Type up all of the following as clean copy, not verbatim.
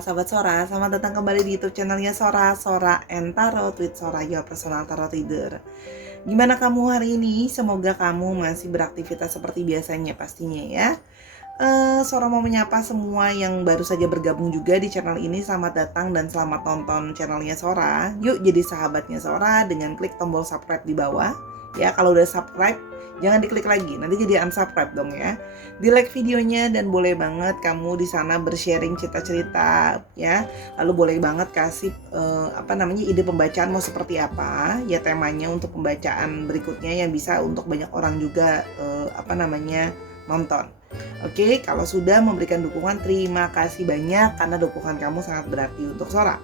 Sahabat Sora, selamat datang kembali di YouTube channelnya Sora and Tarot with Sora, your personal tarot reader. Gimana kamu hari ini? Semoga kamu masih beraktivitas seperti biasanya pastinya ya. Sora mau menyapa semua yang baru saja bergabung juga di channel ini. Selamat datang dan selamat nonton channelnya Sora. Yuk jadi sahabatnya Sora dengan klik tombol subscribe di bawah. Ya, kalau udah subscribe jangan diklik lagi, nanti jadi unsubscribe dong ya. Di like videonya dan boleh banget kamu di sana bersharing cerita-cerita ya. Lalu boleh banget kasih ide pembacaan mau seperti apa ya, temanya untuk pembacaan berikutnya yang bisa untuk banyak orang juga nonton. Oke, kalau sudah memberikan dukungan, terima kasih banyak karena dukungan kamu sangat berarti untuk Sora.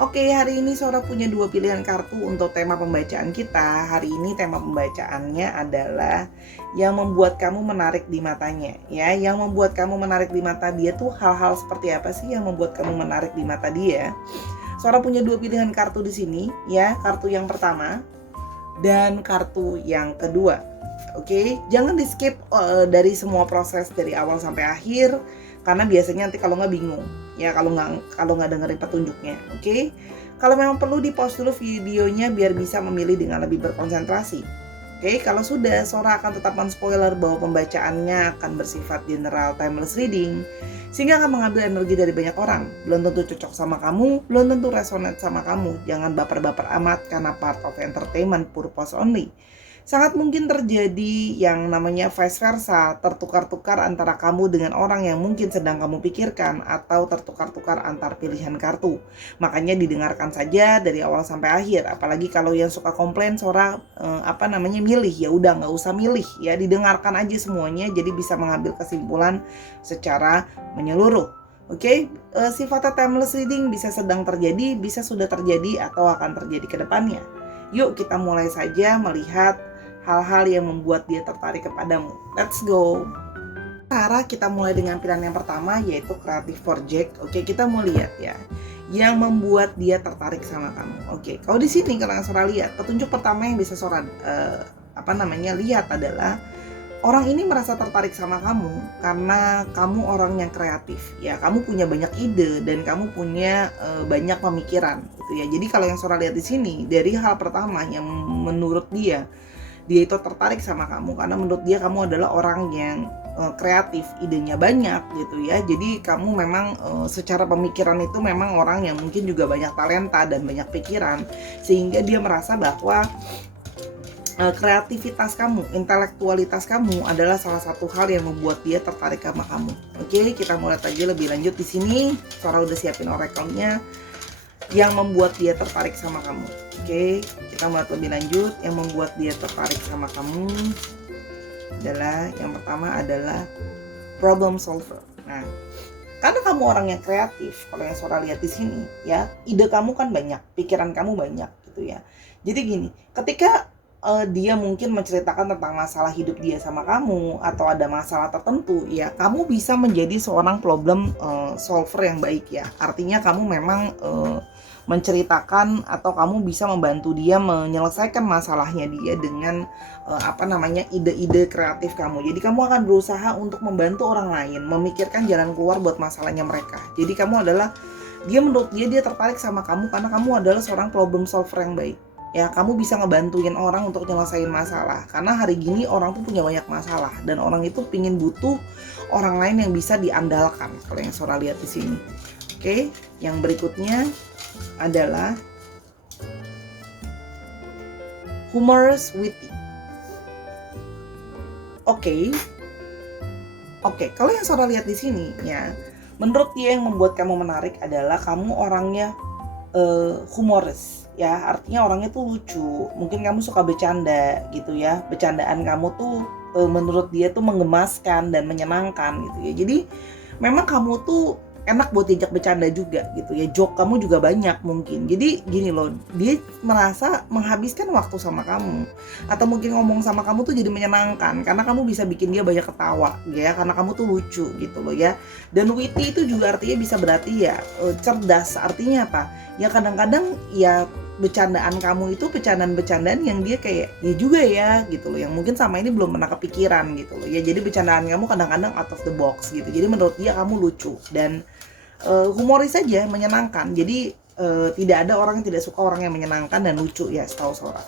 Oke, hari ini Sora punya 2 pilihan kartu untuk tema pembacaan kita. Hari ini tema pembacaannya adalah yang membuat kamu menarik di matanya. Ya, yang membuat kamu menarik di mata dia tuh hal-hal seperti apa sih yang membuat kamu menarik di mata dia? Sora punya 2 pilihan kartu di sini, ya. Kartu yang pertama dan kartu yang kedua. Oke, jangan di skip dari semua proses dari awal sampai akhir karena biasanya nanti kalau nggak bingung ya, kalau nggak dengerin petunjuknya. Oke, kalau memang perlu di pause dulu videonya biar bisa memilih dengan lebih berkonsentrasi. Oke, kalau sudah, Sora akan tetap men-spoiler bahwa pembacaannya akan bersifat general timeless reading sehingga akan mengambil energi dari banyak orang. Belum tentu cocok sama kamu, belum tentu resonate sama kamu. Jangan baper-baper amat karena part of entertainment purpose only. Sangat mungkin terjadi yang namanya vice versa, tertukar-tukar antara kamu dengan orang yang mungkin sedang kamu pikirkan atau tertukar-tukar antar pilihan kartu. Makanya didengarkan saja dari awal sampai akhir. Apalagi kalau yang suka komplain Sora milih, ya udah nggak usah milih ya, didengarkan aja semuanya jadi bisa mengambil kesimpulan secara menyeluruh. Oke, sifatnya timeless reading bisa sedang terjadi, bisa sudah terjadi atau akan terjadi ke depannya. Yuk kita mulai saja melihat hal-hal yang membuat dia tertarik kepadamu. Let's go. Cara kita mulai dengan pilihan yang pertama yaitu Creative Project. Oke, kita mau lihat ya yang membuat dia tertarik sama kamu. Oke, kalau di sini kalau yang Sora lihat, petunjuk pertama yang bisa Sora lihat adalah orang ini merasa tertarik sama kamu karena kamu orang yang kreatif ya. Kamu punya banyak ide dan kamu punya banyak pemikiran gitu ya. Jadi kalau yang Sora lihat di sini, dari hal pertama yang menurut dia itu tertarik sama kamu karena menurut dia kamu adalah orang yang kreatif, idenya banyak gitu ya. Jadi kamu memang secara pemikiran itu memang orang yang mungkin juga banyak talenta dan banyak pikiran, sehingga dia merasa bahwa kreativitas kamu, intelektualitas kamu adalah salah satu hal yang membuat dia tertarik sama kamu. Oke, kita mulai aja lebih lanjut di sini. Sora udah siapin orakelnya yang membuat dia tertarik sama kamu. Oke, kita mulai lebih lanjut. Yang membuat dia tertarik sama kamu adalah yang pertama adalah problem solver. Nah, karena kamu orang yang kreatif, kalau yang Sora lihat di sini ya, ide kamu kan banyak, pikiran kamu banyak gitu ya. Jadi gini, ketika dia mungkin menceritakan tentang masalah hidup dia sama kamu atau ada masalah tertentu ya, kamu bisa menjadi seorang problem solver yang baik ya. Artinya kamu memang menceritakan atau kamu bisa membantu dia menyelesaikan masalahnya dia dengan ide-ide kreatif kamu. Jadi kamu akan berusaha untuk membantu orang lain memikirkan jalan keluar buat masalahnya mereka. Jadi kamu adalah, menurut dia tertarik sama kamu karena kamu adalah seorang problem solver yang baik. Ya, kamu bisa ngebantuin orang untuk nyelesain masalah. Karena hari gini orang tuh punya banyak masalah dan orang itu butuh orang lain yang bisa diandalkan. Kalau yang Sora lihat di sini. Oke, yang berikutnya adalah humorous, witty. Oke, kalau yang Sora lihat di sini ya, menurut dia yang membuat kamu menarik adalah kamu orangnya humoris ya, artinya orangnya tuh lucu. Mungkin kamu suka bercanda gitu ya. Bercandaan kamu tuh menurut dia tuh menggemaskan dan menyenangkan gitu ya. Jadi memang kamu tuh enak buat diajak bercanda juga gitu ya. Joke kamu juga banyak mungkin. Jadi gini loh, dia merasa menghabiskan waktu sama kamu atau mungkin ngomong sama kamu tuh jadi menyenangkan karena kamu bisa bikin dia banyak ketawa ya, karena kamu tuh lucu gitu loh ya. Dan witty itu juga artinya bisa berarti ya cerdas. Artinya apa? Ya kadang-kadang ya bercandaan kamu itu bercandaan yang dia kayak ya juga ya gitu loh, yang mungkin sama ini belum pernah kepikiran gitu loh ya. Jadi bercandaan kamu kadang-kadang out of the box gitu. Jadi menurut dia kamu lucu dan humoris saja, menyenangkan. Jadi tidak ada orang yang tidak suka orang yang menyenangkan dan lucu ya, setahu Sora.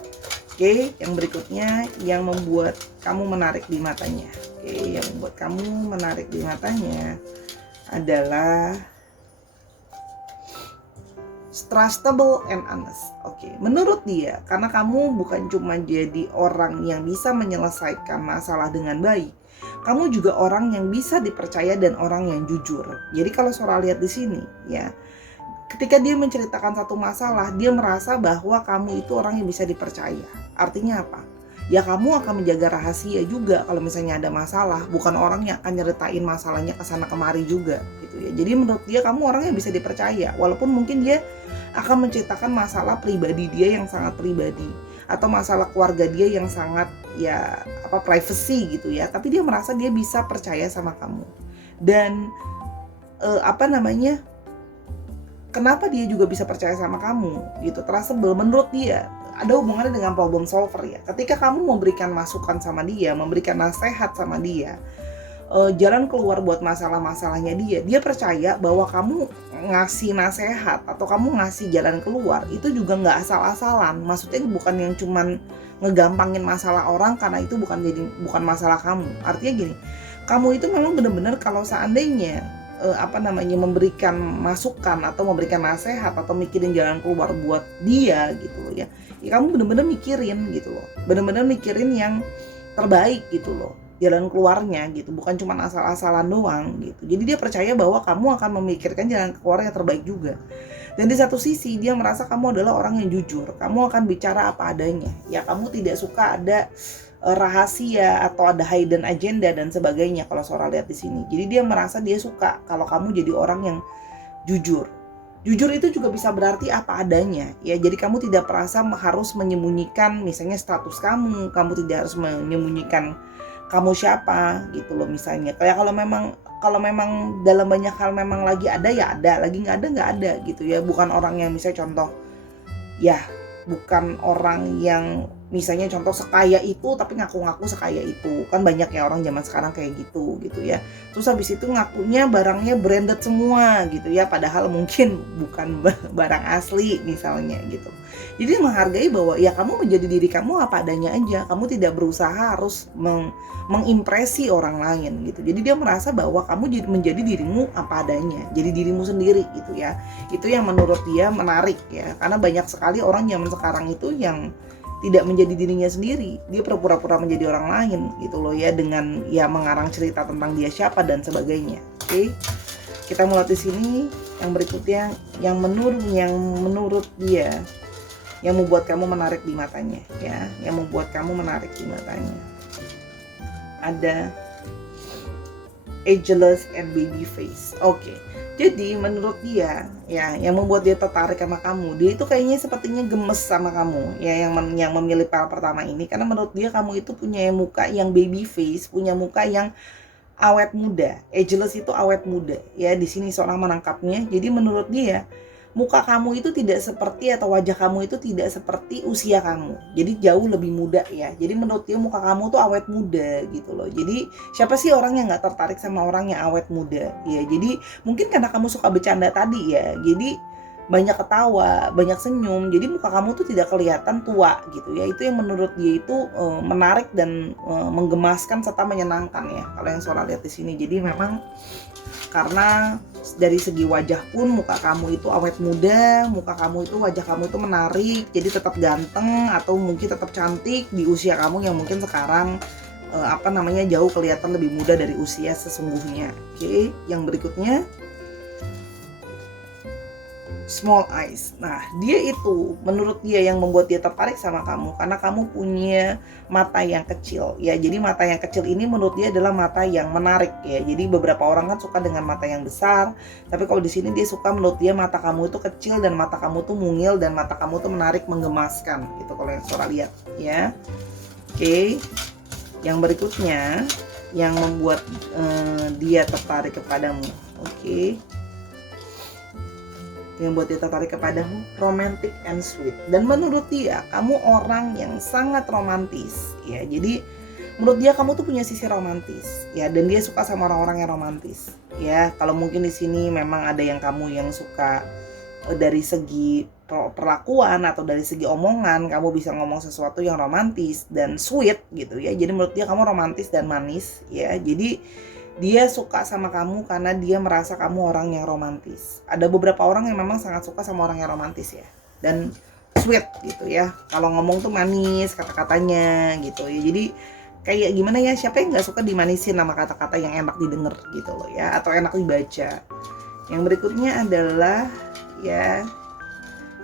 Oke, yang berikutnya yang membuat kamu menarik di matanya. Oke, yang membuat kamu menarik di matanya adalah trustable and honest. Oke, menurut dia, karena kamu bukan cuma jadi orang yang bisa menyelesaikan masalah dengan baik, kamu juga orang yang bisa dipercaya dan orang yang jujur. Jadi kalau Sora lihat di sini, ya, ketika dia menceritakan satu masalah, dia merasa bahwa kamu itu orang yang bisa dipercaya. Artinya apa? Ya kamu akan menjaga rahasia juga kalau misalnya ada masalah, bukan orang yang akan nyeritain masalahnya ke sana kemari juga gitu ya. Jadi menurut dia kamu orang yang bisa dipercaya, walaupun mungkin dia akan menceritakan masalah pribadi dia yang sangat pribadi atau masalah keluarga dia yang sangat ya privacy gitu ya, tapi dia merasa dia bisa percaya sama kamu. Dan kenapa dia juga bisa percaya sama kamu gitu, trustable menurut dia ada hubungannya dengan problem solver ya. Ketika kamu memberikan masukan sama dia, memberikan nasihat sama dia, jalan keluar buat masalah-masalahnya dia percaya bahwa kamu ngasih nasihat atau kamu ngasih jalan keluar itu juga nggak asal-asalan. Maksudnya bukan yang cuman ngegampangin masalah orang karena itu bukan masalah kamu. Artinya gini, kamu itu memang benar-benar kalau seandainya memberikan masukan atau memberikan nasihat atau mikirin jalan keluar buat dia gitu loh ya kamu benar-benar mikirin gitu loh, benar-benar mikirin yang terbaik gitu loh, jalan keluarnya gitu, bukan cuma asal-asalan doang gitu. Jadi dia percaya bahwa kamu akan memikirkan jalan keluar yang terbaik juga. Dan di satu sisi dia merasa kamu adalah orang yang jujur, kamu akan bicara apa adanya ya, kamu tidak suka ada rahasia atau ada hidden agenda dan sebagainya kalau Sora lihat di sini. Jadi dia merasa dia suka kalau kamu jadi orang yang jujur. Jujur itu juga bisa berarti apa adanya ya. Jadi kamu tidak merasa harus menyembunyikan misalnya status kamu tidak harus menyembunyikan kamu siapa gitu loh misalnya. Kayak kalau memang dalam banyak hal memang lagi ada ya ada, lagi nggak ada gitu ya. Bukan orang yang misalnya contoh ya, bukan orang yang misalnya contoh sekaya itu tapi ngaku-ngaku sekaya itu. Kan banyak ya orang zaman sekarang kayak gitu ya. Terus habis itu ngakunya barangnya branded semua gitu ya, padahal mungkin bukan barang asli misalnya gitu. Jadi menghargai bahwa ya kamu menjadi diri kamu apa adanya aja. Kamu tidak berusaha harus mengimpresi orang lain gitu. Jadi dia merasa bahwa kamu menjadi dirimu apa adanya, jadi dirimu sendiri gitu ya. Itu yang menurut dia menarik ya, karena banyak sekali orang zaman sekarang itu yang tidak menjadi dirinya sendiri, dia pura-pura menjadi orang lain gitu loh ya, dengan ya mengarang cerita tentang dia siapa dan sebagainya. Oke, kita mulai di sini. Yang berikutnya yang menurut dia yang membuat kamu menarik di matanya ya, yang membuat kamu menarik di matanya ada ageless and baby face. Oke. Jadi menurut dia ya yang membuat dia tertarik sama kamu, dia itu kayaknya sepertinya gemes sama kamu ya, yang memilih file pertama ini, karena menurut dia kamu itu punya muka yang baby face, punya muka yang awet muda. Ageless itu awet muda ya, di sini seorang menangkapnya. Jadi menurut dia muka kamu itu tidak seperti atau wajah kamu itu tidak seperti usia kamu, jadi jauh lebih muda ya. Jadi menurut dia muka kamu tuh awet muda gitu loh. Jadi siapa sih orang yang nggak tertarik sama orang yang awet muda ya. Jadi mungkin karena kamu suka bercanda tadi ya, jadi banyak ketawa, banyak senyum, jadi muka kamu tuh tidak kelihatan tua gitu ya. Itu yang menurut dia itu menarik dan menggemaskan serta menyenangkan ya kalau yang Sora lihat di sini. Jadi memang karena dari segi wajah pun muka kamu itu awet muda, muka kamu itu wajah kamu itu menarik, jadi tetap ganteng atau mungkin tetap cantik di usia kamu yang mungkin sekarang jauh kelihatan lebih muda dari usia sesungguhnya. Oke, yang berikutnya small eyes. Nah, dia itu menurut dia yang membuat dia tertarik sama kamu karena kamu punya mata yang kecil ya. Jadi mata yang kecil ini menurut dia adalah mata yang menarik ya. Jadi beberapa orang kan suka dengan mata yang besar, tapi kalau di sini dia suka, menurut dia mata kamu itu kecil dan mata kamu tuh mungil dan mata kamu tuh menarik, menggemaskan gitu kalau yang Sora lihat ya. Oke. Yang berikutnya yang membuat dia tertarik kepadamu. Oke. Yang buat dia tertarik kepadamu, romantic and sweet. Dan menurut dia kamu orang yang sangat romantis ya. Jadi menurut dia kamu tuh punya sisi romantis ya, dan dia suka sama orang-orang yang romantis ya. Kalau mungkin di sini memang ada yang kamu yang suka dari segi perlakuan atau dari segi omongan, kamu bisa ngomong sesuatu yang romantis dan sweet gitu ya. Jadi menurut dia kamu romantis dan manis ya. Jadi dia suka sama kamu karena dia merasa kamu orang yang romantis. Ada beberapa orang yang memang sangat suka sama orang yang romantis ya, dan sweet gitu ya. Kalau ngomong tuh manis kata-katanya gitu ya. Jadi kayak gimana ya, siapa yang nggak suka dimanisin sama kata-kata yang enak didengar gitu loh ya, atau enak dibaca. Yang berikutnya adalah ya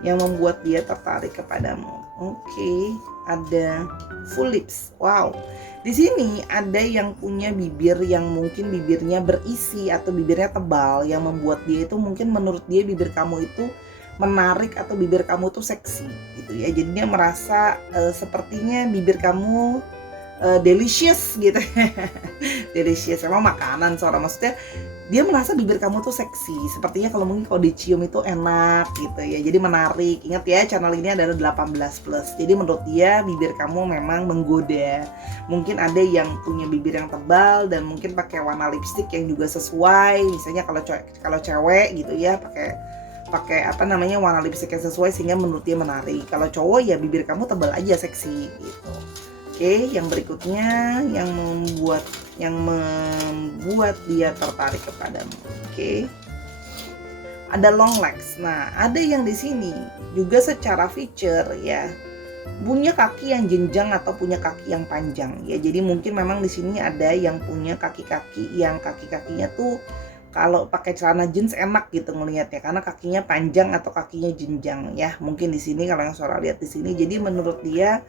yang membuat dia tertarik kepadamu. Oke, ada full lips. Wow. Di sini ada yang punya bibir yang mungkin bibirnya berisi atau bibirnya tebal, yang membuat dia itu mungkin menurut dia bibir kamu itu menarik atau bibir kamu tuh seksi gitu ya. Jadi dia merasa sepertinya bibir kamu delicious gitu. Delicious emang makanan seorang, maksudnya dia merasa bibir kamu tuh seksi, sepertinya kalau mungkin kalau dicium itu enak gitu ya, jadi menarik. Ingat ya, channel ini adalah 18+, jadi menurut dia bibir kamu memang menggoda. Mungkin ada yang punya bibir yang tebal dan mungkin pakai warna lipstick yang juga sesuai, misalnya kalau cewek gitu ya, pakai apa namanya, warna lipstick yang sesuai sehingga menurut dia menarik. Kalau cowok ya bibir kamu tebal aja seksi gitu. Oke, yang berikutnya yang membuat dia tertarik kepadamu. Oke. Ada long legs. Nah, ada yang di sini juga secara feature ya, punya kaki yang jenjang atau punya kaki yang panjang ya. Jadi mungkin memang di sini ada yang punya kaki-kaki yang kaki-kakinya tuh kalau pakai celana jeans enak gitu ngelihatnya, karena kakinya panjang atau kakinya jenjang ya. Mungkin di sini kalau yang Sora lihat di sini, jadi menurut dia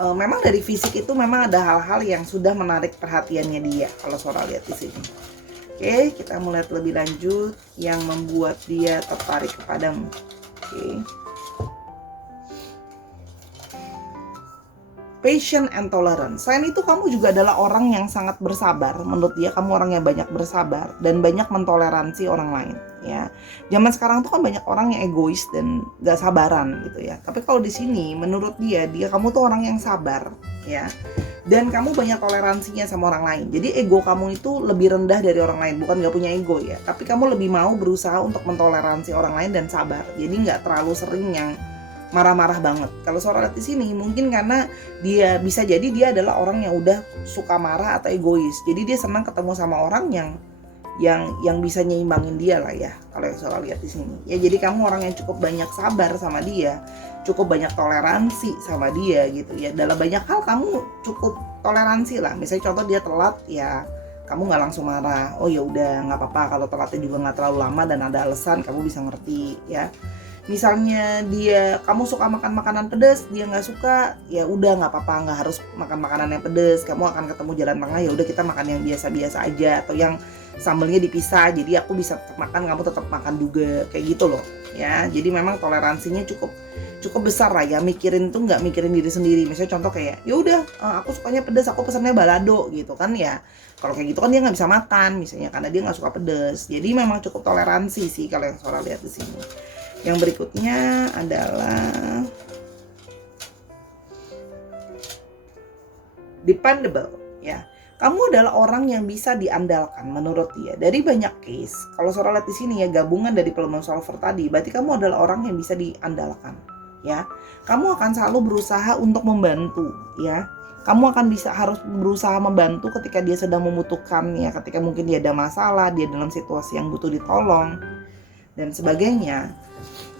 memang dari fisik itu memang ada hal-hal yang sudah menarik perhatiannya dia kalau Sora lihat di sini. Oke, kita mulai lebih lanjut yang membuat dia tertarik kepadamu. Oke. Patient and tolerance. Selain itu kamu juga adalah orang yang sangat bersabar. Menurut dia kamu orang yang banyak bersabar dan banyak mentoleransi orang lain ya. Zaman sekarang tuh kan banyak orang yang egois dan gak sabaran gitu ya. Tapi kalau di sini menurut dia kamu tuh orang yang sabar ya. Dan kamu banyak toleransinya sama orang lain. Jadi ego kamu itu lebih rendah dari orang lain. Bukan gak punya ego ya, tapi kamu lebih mau berusaha untuk mentoleransi orang lain dan sabar. Jadi gak terlalu sering yang marah-marah banget. Kalau Sora lihat di sini mungkin karena dia bisa jadi dia adalah orang yang udah suka marah atau egois. Jadi dia senang ketemu sama orang yang bisa nyimbangin dia lah ya. Kalau yang Sora lihat di sini. Ya jadi kamu orang yang cukup banyak sabar sama dia, cukup banyak toleransi sama dia gitu ya. Dalam banyak hal kamu cukup toleransi lah. Misalnya contoh dia telat ya, kamu nggak langsung marah. Oh ya udah nggak apa-apa, kalau telatnya juga nggak terlalu lama dan ada alasan, kamu bisa ngerti ya. Misalnya kamu suka makan makanan pedas, dia nggak suka, ya udah nggak apa-apa, nggak harus makan makanan yang pedas. Kamu akan ketemu jalan tengah, ya udah kita makan yang biasa-biasa aja, atau yang sambelnya dipisah, jadi aku bisa makan, kamu tetap makan juga, kayak gitu loh ya. Jadi memang toleransinya cukup besar lah ya. Mikirin tuh nggak mikirin diri sendiri. Misalnya contoh kayak ya udah aku sukanya pedas, aku pesannya balado gitu kan ya. Kalau kayak gitu kan dia nggak bisa makan misalnya karena dia nggak suka pedas. Jadi memang cukup toleransi sih kalau yang Sora lihat di sini. Yang berikutnya adalah dependable ya. Kamu adalah orang yang bisa diandalkan menurut dia. Dari banyak case, kalau Sora lihat di sini ya, gabungan dari problem solver tadi, berarti kamu adalah orang yang bisa diandalkan ya. Kamu akan selalu berusaha untuk membantu ya. Kamu akan harus berusaha membantu ketika dia sedang membutuhkan ya, ketika mungkin dia ada masalah, dia dalam situasi yang butuh ditolong dan sebagainya.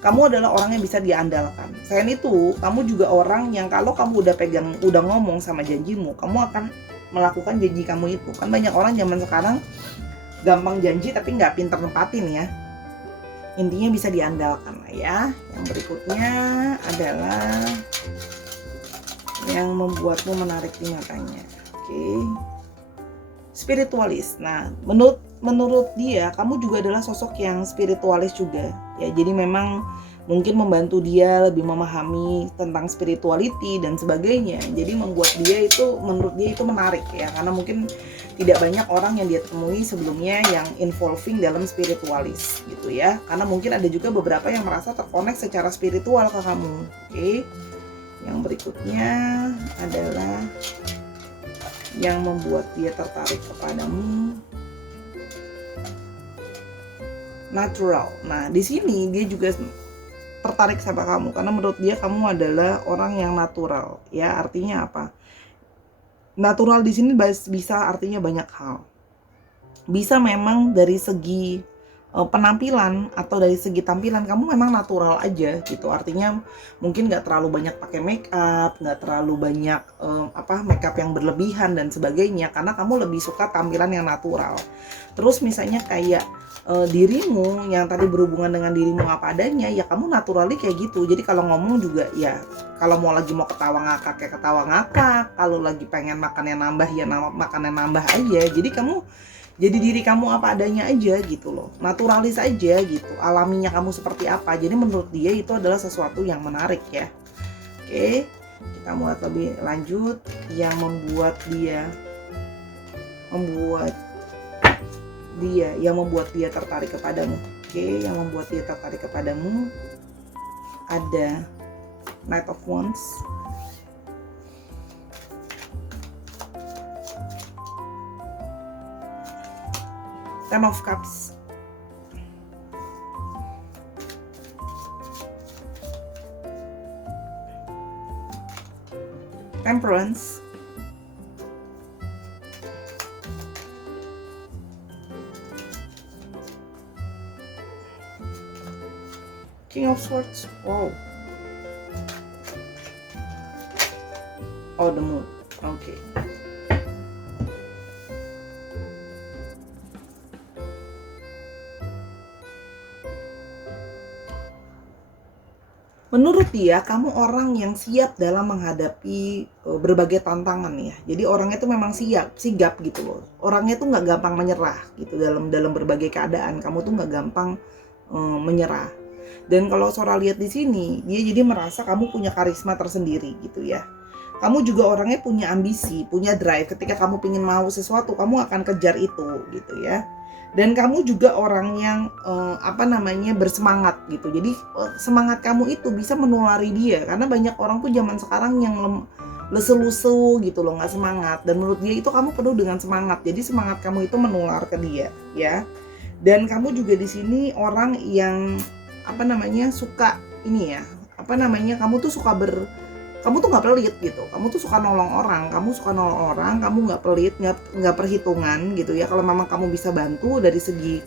Kamu adalah orang yang bisa diandalkan. Selain itu, kamu juga orang yang kalau kamu udah ngomong sama janjimu, kamu akan melakukan janji kamu itu. Kan banyak orang zaman sekarang gampang janji tapi nggak pinter nempatin ya. Intinya bisa diandalkan lah ya. Yang berikutnya adalah yang membuatmu menarik di matanya. Oke. Spiritualis. Nah, menurut dia kamu juga adalah sosok yang spiritualis juga ya. Jadi memang mungkin membantu dia lebih memahami tentang spirituality dan sebagainya. Jadi membuat menurut dia itu menarik ya, karena mungkin tidak banyak orang yang dia temui sebelumnya yang involving dalam spiritualis gitu ya. Karena mungkin ada juga beberapa yang merasa terkonek secara spiritual ke kamu. Oke. Yang berikutnya adalah yang membuat dia tertarik kepadamu. Natural. Nah, di sini dia juga tertarik sama kamu karena menurut dia kamu adalah orang yang natural. Ya, artinya apa? Natural di sini bisa artinya banyak hal. Bisa memang dari segi penampilan atau dari segi tampilan kamu memang natural aja gitu, artinya mungkin nggak terlalu banyak pakai make up, nggak terlalu banyak make up yang berlebihan dan sebagainya, karena kamu lebih suka tampilan yang natural. Terus misalnya kayak dirimu yang tadi berhubungan dengan dirimu apa adanya, ya kamu naturally kayak gitu. Jadi kalau ngomong juga ya, kalau lagi mau ketawa ngakak ya ketawa ngakak, kalau lagi pengen makan yang nambah ya makan yang nambah aja. Jadi kamu jadi diri kamu apa adanya aja gitu loh, naturalis aja gitu, alaminya kamu seperti apa. Jadi menurut dia itu adalah sesuatu yang menarik ya. Oke, kita mulai lebih lanjut. Yang membuat dia tertarik kepadamu. Oke, yang membuat dia tertarik kepadamu ada Knight of Wands, Ten of Cups, Temperance, King of Swords. Wow. Oh, the Moon. Oke. Menurut dia, kamu orang yang siap dalam menghadapi berbagai tantangan ya. Jadi orangnya tuh memang sigap gitu loh. Orangnya tuh nggak gampang menyerah gitu dalam berbagai keadaan. Kamu tuh nggak gampang menyerah. Dan kalau Sora lihat di sini, dia jadi merasa kamu punya karisma tersendiri gitu ya. Kamu juga orangnya punya ambisi, punya drive. Ketika kamu pengen mau sesuatu, kamu akan kejar itu gitu ya. Dan kamu juga orang yang bersemangat gitu. Jadi semangat kamu itu bisa menulari dia, karena banyak orang tuh zaman sekarang yang lesu-lesu gitu loh, nggak semangat. Dan menurut dia itu kamu penuh dengan semangat. Jadi semangat kamu itu menular ke dia ya. Dan kamu juga di sini orang yang suka ini ya, kamu tuh suka kamu tuh nggak pelit gitu, kamu tuh suka nolong orang, kamu nggak pelit, nggak perhitungan gitu ya. Kalau memang kamu bisa bantu dari segi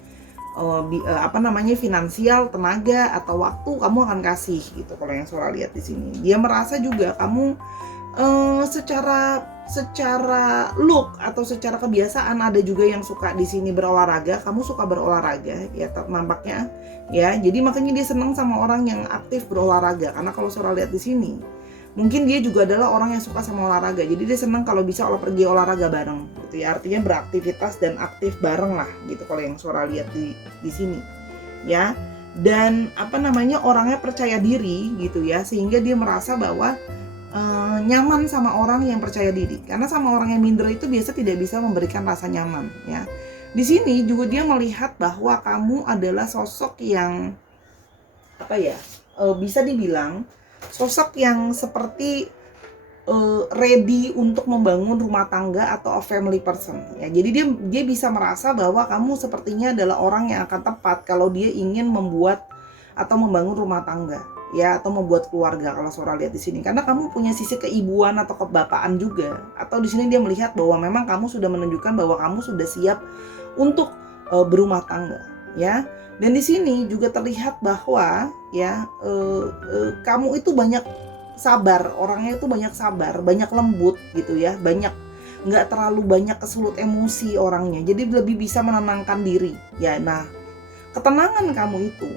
finansial, tenaga atau waktu, kamu akan kasih gitu. Kalau yang Sora lihat di sini, dia merasa juga kamu secara look atau secara kebiasaan ada juga yang suka di sini berolahraga. Kamu suka berolahraga ya nampaknya ya. Jadi makanya dia senang sama orang yang aktif berolahraga, karena kalau Sora lihat di sini mungkin dia juga adalah orang yang suka sama olahraga. Jadi dia senang kalau bisa pergi olahraga bareng gitu ya. Artinya beraktivitas dan aktif bareng lah gitu kalau yang Sora lihat di sini ya. Dan orangnya percaya diri gitu ya, sehingga dia merasa bahwa nyaman sama orang yang percaya diri. Karena sama orang yang minder itu biasa tidak bisa memberikan rasa nyaman ya. Di sini juga dia melihat bahwa kamu adalah sosok yang bisa dibilang sosok yang seperti ready untuk membangun rumah tangga atau a family person ya. Jadi dia bisa merasa bahwa kamu sepertinya adalah orang yang akan tepat kalau dia ingin membuat atau membangun rumah tangga ya, atau membuat keluarga kalau Sora lihat di sini. Karena kamu punya sisi keibuan atau kebakaan juga. Atau di sini dia melihat bahwa memang kamu sudah menunjukkan bahwa kamu sudah siap untuk berumah tangga ya. Dan di sini juga terlihat bahwa ya kamu itu banyak sabar, orangnya itu banyak sabar, banyak lembut gitu ya, nggak terlalu banyak kesulut emosi orangnya. Jadi lebih bisa menenangkan diri ya. Nah, ketenangan kamu itu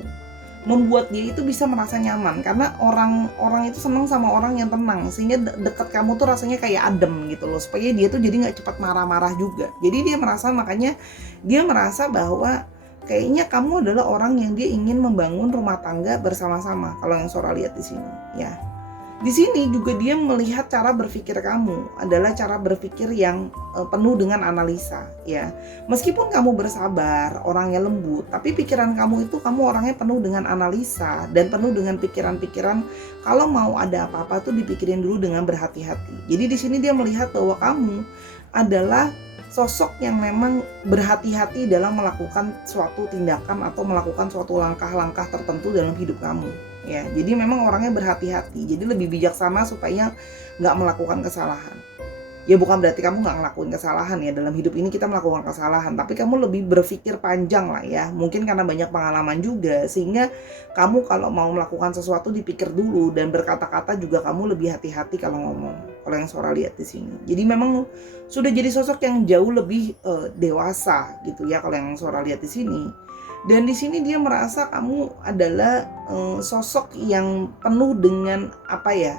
membuat dia itu bisa merasa nyaman, karena orang itu senang sama orang yang tenang, sehingga dekat kamu tuh rasanya kayak adem gitu loh, supaya dia tuh jadi nggak cepat marah-marah juga. Jadi makanya dia merasa bahwa kayaknya kamu adalah orang yang dia ingin membangun rumah tangga bersama-sama. Kalau yang Sora lihat di sini ya. Di sini juga dia melihat cara berpikir kamu adalah cara berpikir yang penuh dengan analisa ya. Meskipun kamu bersabar, orangnya lembut, tapi pikiran kamu itu kamu orangnya penuh dengan analisa dan penuh dengan pikiran-pikiran. Kalau mau ada apa-apa tuh dipikirin dulu dengan berhati-hati. Jadi di sini dia melihat bahwa kamu adalah sosok yang memang berhati-hati dalam melakukan suatu tindakan atau melakukan suatu langkah-langkah tertentu dalam hidup kamu. Ya, jadi memang orangnya berhati-hati, jadi lebih bijaksana supaya nggak melakukan kesalahan. Ya bukan berarti kamu nggak ngelakuin kesalahan ya, dalam hidup ini kita melakukan kesalahan, tapi kamu lebih berpikir panjang lah ya, mungkin karena banyak pengalaman juga, sehingga kamu kalau mau melakukan sesuatu dipikir dulu, dan berkata-kata juga kamu lebih hati-hati kalau ngomong, kalau yang Sora lihat di sini. Jadi memang sudah jadi sosok yang jauh lebih dewasa gitu ya kalau yang Sora lihat di sini. Dan di sini dia merasa kamu adalah sosok yang penuh dengan apa ya?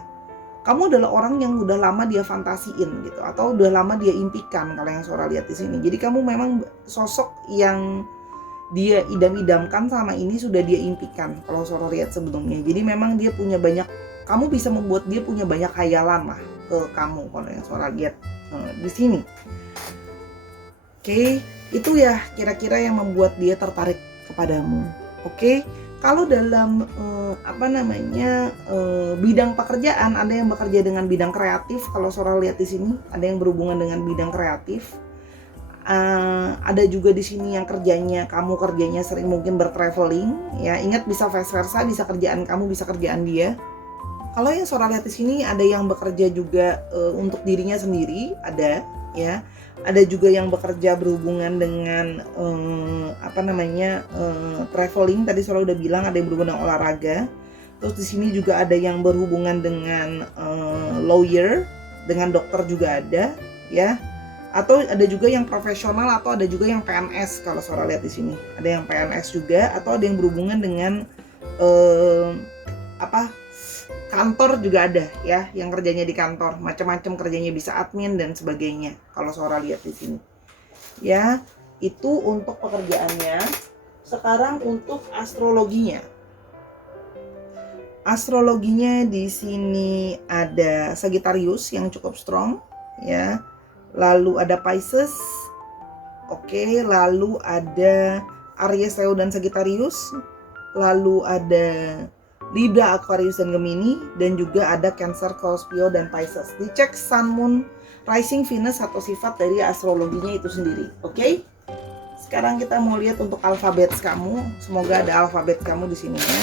Kamu adalah orang yang udah lama dia fantasiin gitu, atau udah lama dia impikan kalau yang Sora lihat di sini. Jadi kamu memang sosok yang dia idam-idamkan sama ini sudah dia impikan kalau Sora lihat sebelumnya. Jadi memang dia punya banyak, kamu bisa membuat dia punya banyak khayalan lah ke kamu kalau yang Sora lihat di sini. Oke, itu ya kira-kira yang membuat dia tertarik kepadamu. Oke. Kalau dalam bidang pekerjaan, ada yang bekerja dengan bidang kreatif. Kalau Sora lihat di sini, ada yang berhubungan dengan bidang kreatif. Ada juga di sini yang kamu kerjanya sering mungkin bertraveling. Ya, ingat bisa vice versa, bisa kerjaan kamu, bisa kerjaan dia. Kalau yang Sora lihat di sini, ada yang bekerja juga untuk dirinya sendiri, ada ya. Ada juga yang bekerja berhubungan dengan traveling. Tadi Sora udah bilang ada yang berhubungan dengan olahraga. Terus di sini juga ada yang berhubungan dengan lawyer, dengan dokter juga ada, ya. Atau ada juga yang profesional, atau ada juga yang PNS kalau Sora lihat di sini. Ada yang PNS juga, atau ada yang berhubungan dengan kantor juga ada ya, yang kerjanya di kantor, macam-macam kerjanya, bisa admin dan sebagainya kalau Sora lihat di sini. Ya, itu untuk pekerjaannya. Sekarang untuk astrologinya. Astrologinya di sini ada Sagittarius yang cukup strong ya. Lalu ada Pisces. Oke, lalu ada Aries, Leo dan Sagittarius. Lalu ada Libra, Aquarius dan Gemini, dan juga ada Cancer, Scorpio dan Pisces. Dicek Sun, Moon, Rising, Venus atau sifat dari astrologinya itu sendiri. Oke? Sekarang kita mau lihat untuk alfabet kamu. Semoga ada alfabet kamu di sini ya.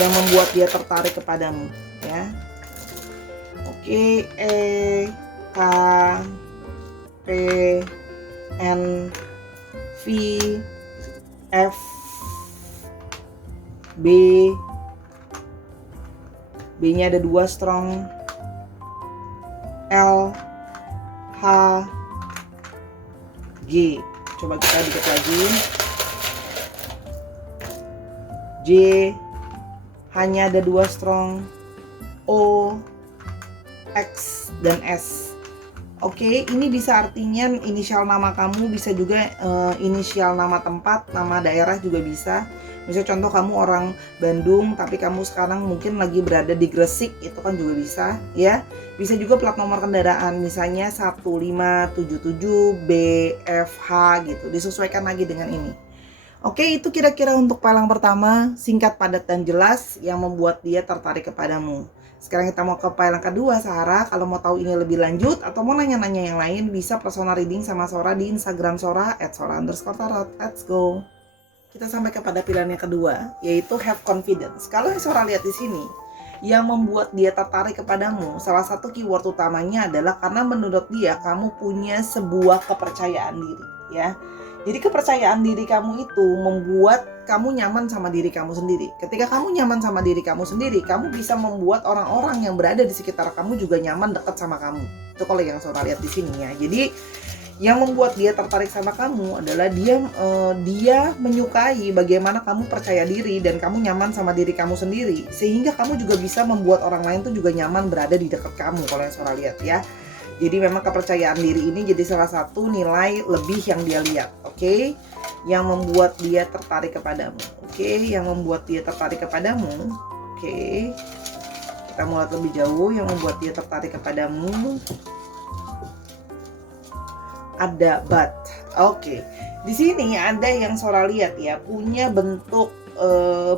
Yang membuat dia tertarik kepadamu ya. Oke, E, K, P, N, V, F, B, B-nya ada 2 strong, L, H, G. Coba kita dikit lagi. J, hanya ada 2 strong, O, X, dan S. Oke, ini bisa artinya inisial nama kamu, bisa juga inisial nama tempat, nama daerah juga bisa. Misal contoh kamu orang Bandung tapi kamu sekarang mungkin lagi berada di Gresik, itu kan juga bisa ya. Bisa juga plat nomor kendaraan, misalnya 1577 BFH gitu, disesuaikan lagi dengan ini. Oke, itu kira-kira untuk palang pertama, singkat, padat, dan jelas yang membuat dia tertarik kepadamu. Sekarang kita mau ke file yang kedua, Sarah. Kalau mau tahu ini lebih lanjut atau mau nanya-nanya yang lain, bisa personal reading sama Sora di Instagram Sora @sora_tarot. Let's go. Kita sampai kepada pilihan yang kedua, yaitu have confidence. Kalau yang Sora lihat di sini, yang membuat dia tertarik kepadamu, salah satu keyword utamanya adalah karena menurut dia kamu punya sebuah kepercayaan diri, ya. Jadi kepercayaan diri kamu itu membuat kamu nyaman sama diri kamu sendiri. Ketika kamu nyaman sama diri kamu sendiri, kamu bisa membuat orang-orang yang berada di sekitar kamu juga nyaman dekat sama kamu. Itu kalau yang Sora lihat di sini ya. Jadi yang membuat dia tertarik sama kamu adalah dia menyukai bagaimana kamu percaya diri dan kamu nyaman sama diri kamu sendiri, sehingga kamu juga bisa membuat orang lain tuh juga nyaman berada di dekat kamu kalau yang Sora lihat ya. Jadi memang kepercayaan diri ini jadi salah satu nilai lebih yang dia lihat, oke? Yang membuat dia tertarik kepadamu, oke? Yang membuat dia tertarik kepadamu, oke? Kita mulai lebih jauh, yang membuat dia tertarik kepadamu. Ada but, oke. Di sini ada yang Sora lihat ya, punya bentuk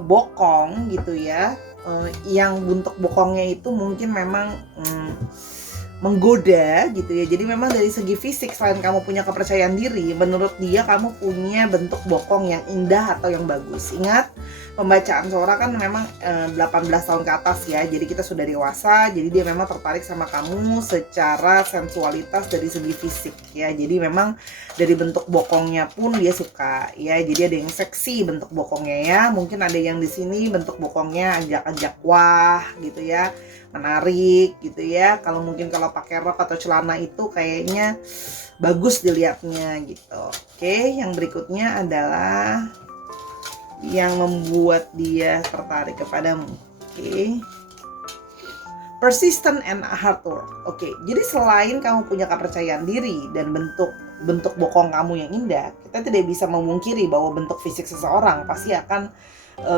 bokong gitu ya. yang bentuk bokongnya itu mungkin memang menggoda gitu ya. Jadi memang dari segi fisik, selain kamu punya kepercayaan diri, menurut dia kamu punya bentuk bokong yang indah atau yang bagus. Ingat, pembacaan Sora kan memang 18 tahun ke atas ya, jadi kita sudah dewasa. Jadi dia memang tertarik sama kamu secara sensualitas dari segi fisik ya. Jadi memang dari bentuk bokongnya pun dia suka ya. Jadi ada yang seksi bentuk bokongnya ya. Mungkin ada yang di sini bentuk bokongnya ajak-ajak wah gitu ya, menarik gitu ya. Kalau mungkin kalau pakai rok atau celana itu kayaknya bagus dilihatnya gitu. Oke, yang berikutnya adalah yang membuat dia tertarik kepadamu. Oke. Persistent and hard work. Oke, jadi selain kamu punya kepercayaan diri dan bentuk bokong kamu yang indah, kita tidak bisa memungkiri bahwa bentuk fisik seseorang pasti akan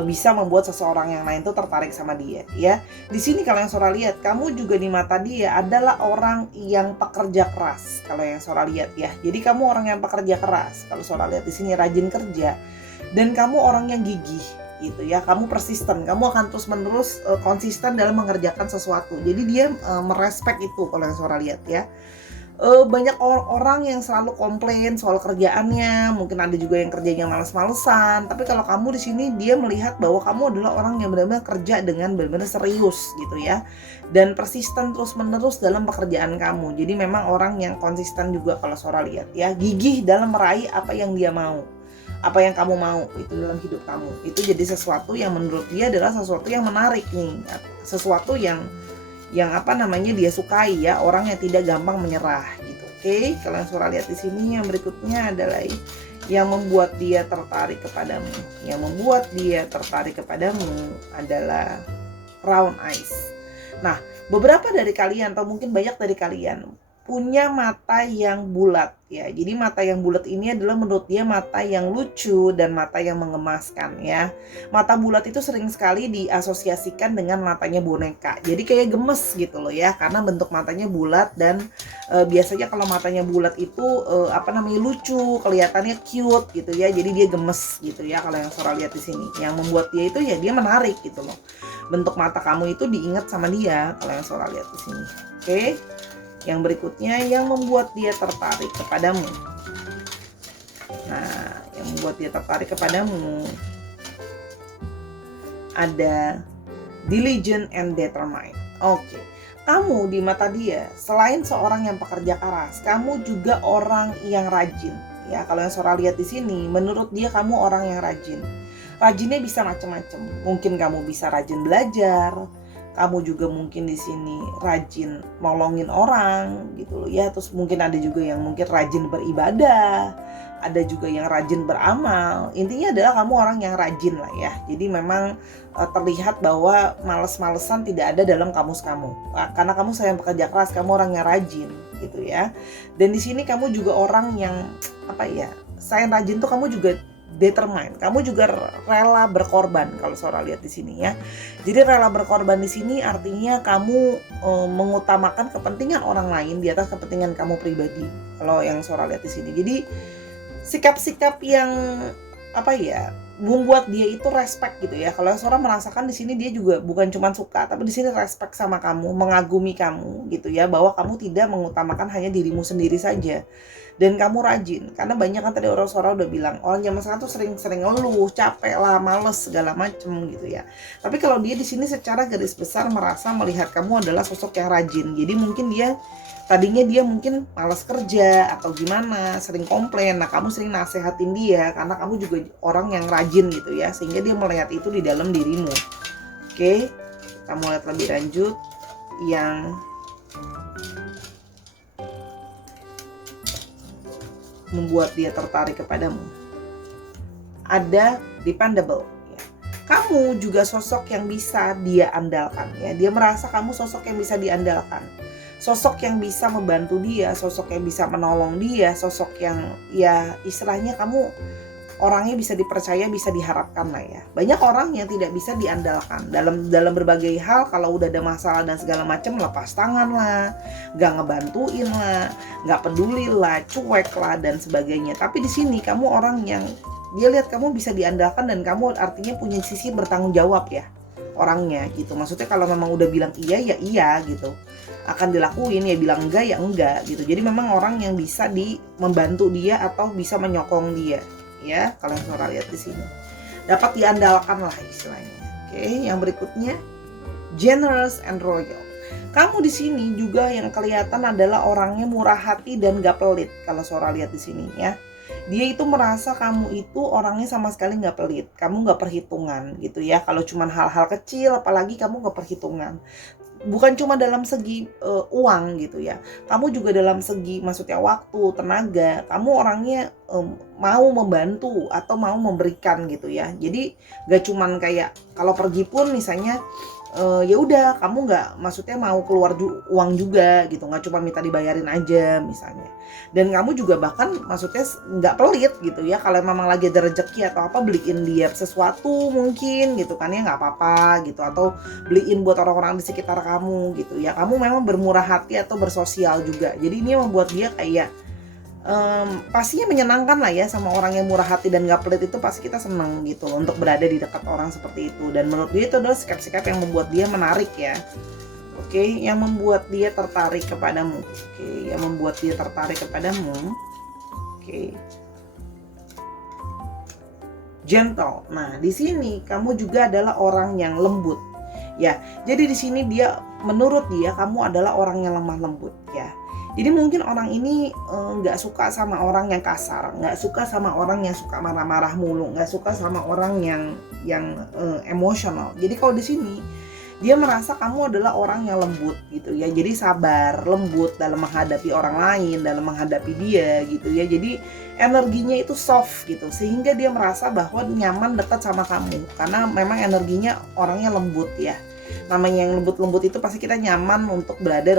bisa membuat seseorang yang lain tuh tertarik sama dia ya. Di sini kalau yang Sora lihat, kamu juga di mata dia adalah orang yang pekerja keras. Kalau yang Sora lihat ya. Jadi kamu orang yang pekerja keras. Kalau Sora lihat di sini rajin kerja dan kamu orang yang gigih gitu ya. Kamu persisten, kamu akan terus-menerus konsisten dalam mengerjakan sesuatu. Jadi dia merespek itu kalau yang Sora lihat ya. Banyak orang yang selalu komplain soal kerjaannya, mungkin ada juga yang kerjanya males-malesan. Tapi kalau kamu di sini dia melihat bahwa kamu adalah orang yang benar-benar kerja dengan benar-benar serius gitu ya, dan persisten terus-menerus dalam pekerjaan kamu. Jadi memang orang yang konsisten juga kalau Sora lihat ya, gigih dalam meraih apa yang dia mau, apa yang kamu mau itu dalam hidup kamu. Itu jadi sesuatu yang menurut dia adalah sesuatu yang menarik nih, sesuatu yang dia sukai ya, orang yang tidak gampang menyerah gitu. Oke, kalau yang Sora lihat di sini yang berikutnya adalah yang membuat dia tertarik kepadamu. Yang membuat dia tertarik kepadamu adalah round eyes. Nah, beberapa dari kalian atau mungkin banyak dari kalian punya mata yang bulat ya. Jadi mata yang bulat ini adalah menurut dia mata yang lucu dan mata yang mengemaskan ya. Mata bulat itu sering sekali diasosiasikan dengan matanya boneka. Jadi kayak gemes gitu loh ya, karena bentuk matanya bulat dan biasanya kalau matanya bulat itu lucu, kelihatannya cute gitu ya. Jadi dia gemes gitu ya kalau yang Sora lihat di sini. Yang membuat dia itu ya dia menarik gitu loh. Bentuk mata kamu itu diingat sama dia kalau yang Sora lihat di sini. Oke. Yang berikutnya yang membuat dia tertarik kepadamu. Nah, yang membuat dia tertarik kepadamu ada diligent and determined. Oke. Kamu di mata dia selain seorang yang pekerja keras, kamu juga orang yang rajin. Ya, kalau yang Sora lihat di sini, menurut dia kamu orang yang rajin. Rajinnya bisa macam-macam. Mungkin kamu bisa rajin belajar, kamu juga mungkin di sini rajin nolongin orang gitu loh ya. Terus mungkin ada juga yang mungkin rajin beribadah, ada juga yang rajin beramal. Intinya adalah kamu orang yang rajin lah ya. Jadi memang terlihat bahwa males-malesan tidak ada dalam kamus kamu. Karena kamu sayang pekerja keras, kamu orang yang rajin gitu ya. Dan di sini kamu juga orang yang sayang rajin tuh kamu juga determine, kamu juga rela berkorban kalau Sora lihat di sini ya. Jadi rela berkorban di sini artinya kamu mengutamakan kepentingan orang lain di atas kepentingan kamu pribadi. Kalau yang Sora lihat di sini. Jadi sikap-sikap yang membuat dia itu respect gitu ya. Kalau Sora merasakan di sini dia juga bukan cuma suka, tapi di sini respect sama kamu, mengagumi kamu gitu ya, bahwa kamu tidak mengutamakan hanya dirimu sendiri saja. Dan kamu rajin, karena banyak kan tadi orang Sora udah bilang, orang zaman sekarang tuh sering ngeluh, capek lah, males segala macem gitu ya. Tapi kalau dia di sini secara garis besar merasa melihat kamu adalah sosok yang rajin. Jadi mungkin tadinya dia mungkin malas kerja atau gimana, sering komplain. Nah, kamu sering nasehatin dia karena kamu juga orang yang rajin gitu ya, sehingga dia melihat itu di dalam dirimu. Oke, kamu lihat lebih lanjut yang membuat dia tertarik kepadamu. Ada dependable ya. Kamu juga sosok yang bisa dia andalkan ya. Dia merasa kamu sosok yang bisa diandalkan. Sosok yang bisa membantu dia, sosok yang bisa menolong dia, sosok yang ya istilahnya kamu orangnya bisa dipercaya, bisa diharapkan lah ya. Banyak orang yang tidak bisa diandalkan dalam berbagai hal. Kalau udah ada masalah dan segala macam, lepas tangan lah, nggak ngebantuin lah, nggak peduli lah, cuek lah dan sebagainya. Tapi di sini kamu orang yang dia lihat kamu bisa diandalkan dan kamu artinya punya sisi bertanggung jawab ya. orangnya gitu. Maksudnya kalau memang udah bilang iya ya iya gitu, akan dilakuin, ya bilang enggak ya enggak gitu. Jadi memang orang yang bisa membantu dia atau bisa menyokong dia ya, kalau yang Sora lihat di sini. Dapat diandalkan lah istilahnya. Oke, yang berikutnya generous and royal. Kamu di sini juga yang kelihatan adalah orangnya murah hati dan gak pelit. Kalau Sora lihat di sini ya, dia itu merasa kamu itu orangnya sama sekali gak pelit. Kamu gak perhitungan gitu ya. Kalau cuma hal-hal kecil, apalagi kamu gak perhitungan. Bukan cuma dalam segi uang gitu ya. Kamu juga dalam segi maksudnya waktu, tenaga. Kamu orangnya mau membantu atau mau memberikan gitu ya. Jadi gak cuman kayak kalau pergi pun misalnya ya udah kamu nggak maksudnya mau keluar uang juga gitu, nggak cuma minta dibayarin aja misalnya. Dan kamu juga bahkan maksudnya nggak pelit gitu ya, kalau memang lagi ada rezeki atau apa beliin dia sesuatu mungkin gitu kan ya, nggak apa-apa gitu, atau beliin buat orang-orang di sekitar kamu gitu ya. Kamu memang bermurah hati atau bersosial juga, jadi ini membuat dia kayak pastinya menyenangkan lah ya. Sama orang yang murah hati dan gak pelit itu pasti kita seneng gitu untuk berada di dekat orang seperti itu. Dan menurut dia itu adalah sikap-sikap yang membuat dia menarik ya. Oke, yang membuat dia tertarik kepadamu. Oke, yang membuat dia tertarik kepadamu. Oke. Gentle. Nah, di sini kamu juga adalah orang yang lembut. Ya, jadi di sini dia menurut dia kamu adalah orang yang lemah lembut ya. Jadi mungkin orang ini nggak suka sama orang yang kasar, nggak suka sama orang yang suka marah-marah mulu, nggak suka sama orang yang emosional. Jadi kalau di sini dia merasa kamu adalah orang yang lembut gitu ya. Jadi sabar, lembut dalam menghadapi orang lain, dalam menghadapi dia gitu ya. Jadi energinya itu soft gitu, sehingga dia merasa bahwa nyaman dekat sama kamu karena memang energinya orangnya lembut ya. Namanya yang lembut-lembut itu pasti kita nyaman untuk berada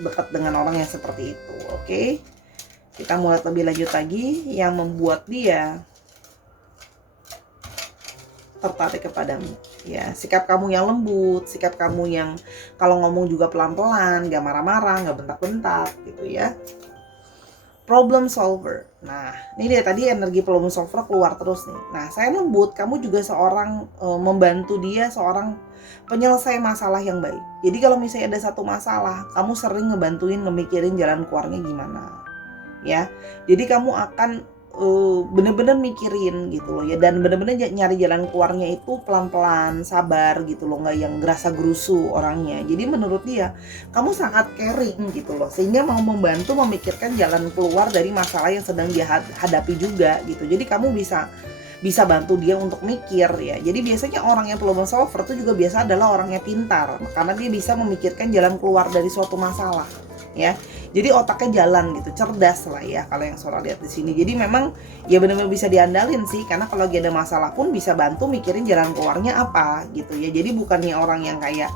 dekat dengan orang yang seperti itu. Oke, kita mulai lebih lanjut lagi yang membuat dia tertarik kepadamu ya. Sikap kamu yang lembut, sikap kamu yang kalau ngomong juga pelan-pelan, gak marah-marah, gak bentak-bentak gitu ya. Problem solver. Nah, ini dia tadi energi problem solver keluar terus nih. Nah, saya lembut, kamu juga seorang membantu dia, seorang penyelesai masalah yang baik. Jadi kalau misalnya ada satu masalah, kamu sering ngebantuin ngemikirin jalan keluarnya gimana. Ya. Jadi kamu akan bener-bener mikirin gitu loh ya, dan bener-bener nyari jalan keluarnya itu pelan-pelan, sabar gitu loh, nggak yang gerasa gerusu orangnya. Jadi menurut dia kamu sangat caring gitu loh, sehingga mau membantu memikirkan jalan keluar dari masalah yang sedang dia hadapi juga gitu. Jadi kamu bisa bantu dia untuk mikir ya. Jadi biasanya orang yang problem solver itu juga biasa adalah orang yang pintar, karena dia bisa memikirkan jalan keluar dari suatu masalah ya. Jadi otaknya jalan gitu, cerdas lah ya kalau yang Sora lihat di sini. Jadi memang ya benar-benar bisa diandalin sih, karena kalau lagi ada masalah pun bisa bantu mikirin jalan keluarnya apa gitu ya. Jadi bukannya orang yang kayak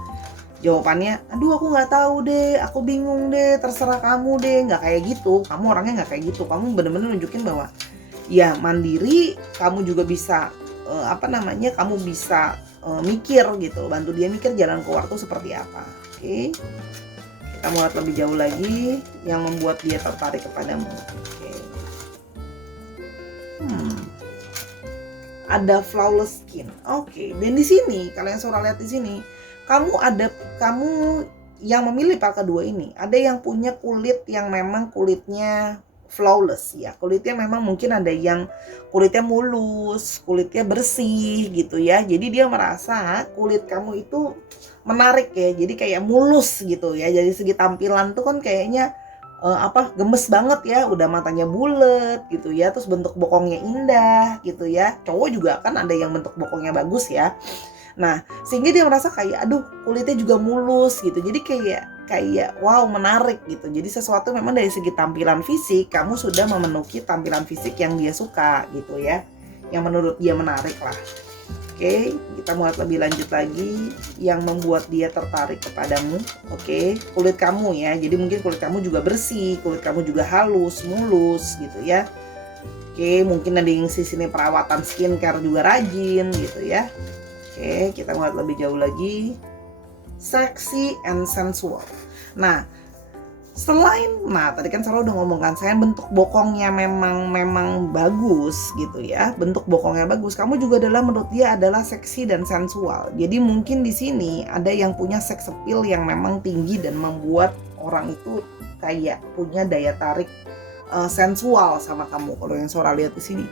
jawabannya, aduh aku nggak tahu deh, aku bingung deh, terserah kamu deh, nggak kayak gitu. Kamu orangnya nggak kayak gitu. Kamu benar-benar nunjukin bahwa ya mandiri, kamu juga bisa kamu bisa mikir gitu, bantu dia mikir jalan keluar tuh seperti apa. Oke. Kita mulai lebih jauh lagi yang membuat dia tertarik kepadamu. Oke. Ada flawless skin. Oke. Dan di sini kalau yang Sora lihat di sini, kamu yang memilih part kedua ini, ada yang punya kulit yang memang kulitnya flawless ya. Kulitnya memang mungkin ada yang kulitnya mulus, kulitnya bersih gitu ya. Jadi dia merasa kulit kamu itu menarik ya, jadi kayak mulus gitu ya. Jadi segi tampilan tuh kan kayaknya gemes banget ya, udah matanya bulet gitu ya, terus bentuk bokongnya indah gitu ya. Cowok juga kan ada yang bentuk bokongnya bagus ya. Nah, sehingga dia merasa kayak aduh kulitnya juga mulus gitu. Jadi kayak wow, menarik gitu. Jadi sesuatu memang dari segi tampilan fisik kamu sudah memenuhi tampilan fisik yang dia suka gitu ya, yang menurut dia menarik lah. Oke, kita mulai lebih lanjut lagi yang membuat dia tertarik kepadamu. Oke, kulit kamu ya. Jadi mungkin kulit kamu juga bersih, kulit kamu juga halus, mulus gitu ya. Oke, mungkin ada yang sini perawatan skincare juga rajin gitu ya. Oke, kita mulai lebih jauh lagi. Sexy and sensual. Nah, Nah tadi kan Sarah udah ngomong kan, selain bentuk bokongnya memang bagus gitu ya, bentuk bokongnya bagus, kamu juga adalah menurut dia adalah seksi dan sensual. Jadi mungkin di sini ada yang punya sex appeal yang memang tinggi dan membuat orang itu kayak punya daya tarik sensual sama kamu kalau yang Sarah lihat di sini.